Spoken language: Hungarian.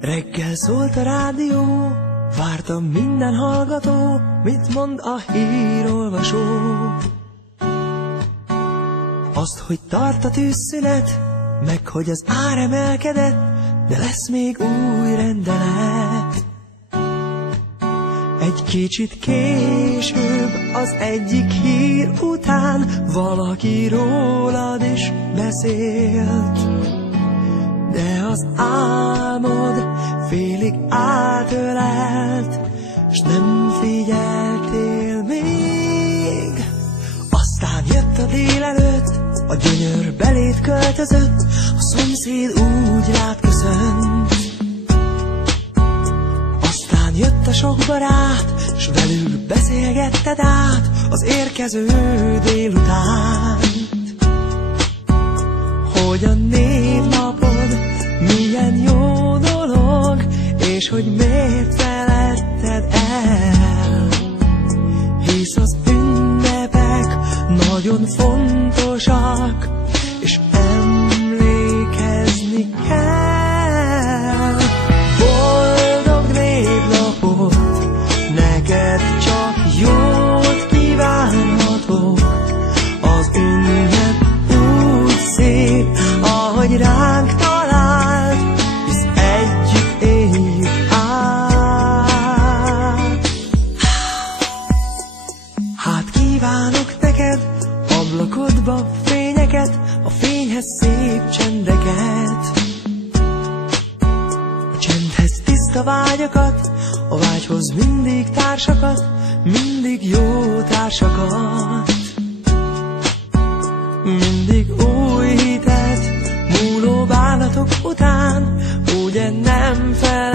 Reggel szólt a rádió, vártam minden hallgató, mit mond a hírolvasó. Azt, hogy tart a tűzszünet, meg hogy az ár emelkedett, de lesz még új rendelet. Egy kicsit később, az egyik hír után valaki rólad is beszélt. De az álmod félig átölelt, s nem figyeltél még. Aztán jött a délelőtt, a gyönyör beléd költözött, a szomszéd úgy rád köszönt. Aztán jött a sok barát, s velük beszélgetted át az érkező délutánt. Hogy a névnapod milyen jó dolog, és hogy miért feledted el. Hisz az ünnepek nagyon fontosak, és emlékezni kell. Boldog névnapot, neked csak jót kívánhatok. Az ünnep úgy szép, ahogy ránk talált, hisz együtt éljük át. Hát kívánok neked ablakodba fényeket, a fényhez szép csendeket, a csendhez tiszta vágyakat, a vágyhoz mindig társakat, mindig jó társakat. Mindig új hitet, múló bánatok után, ugye nem fel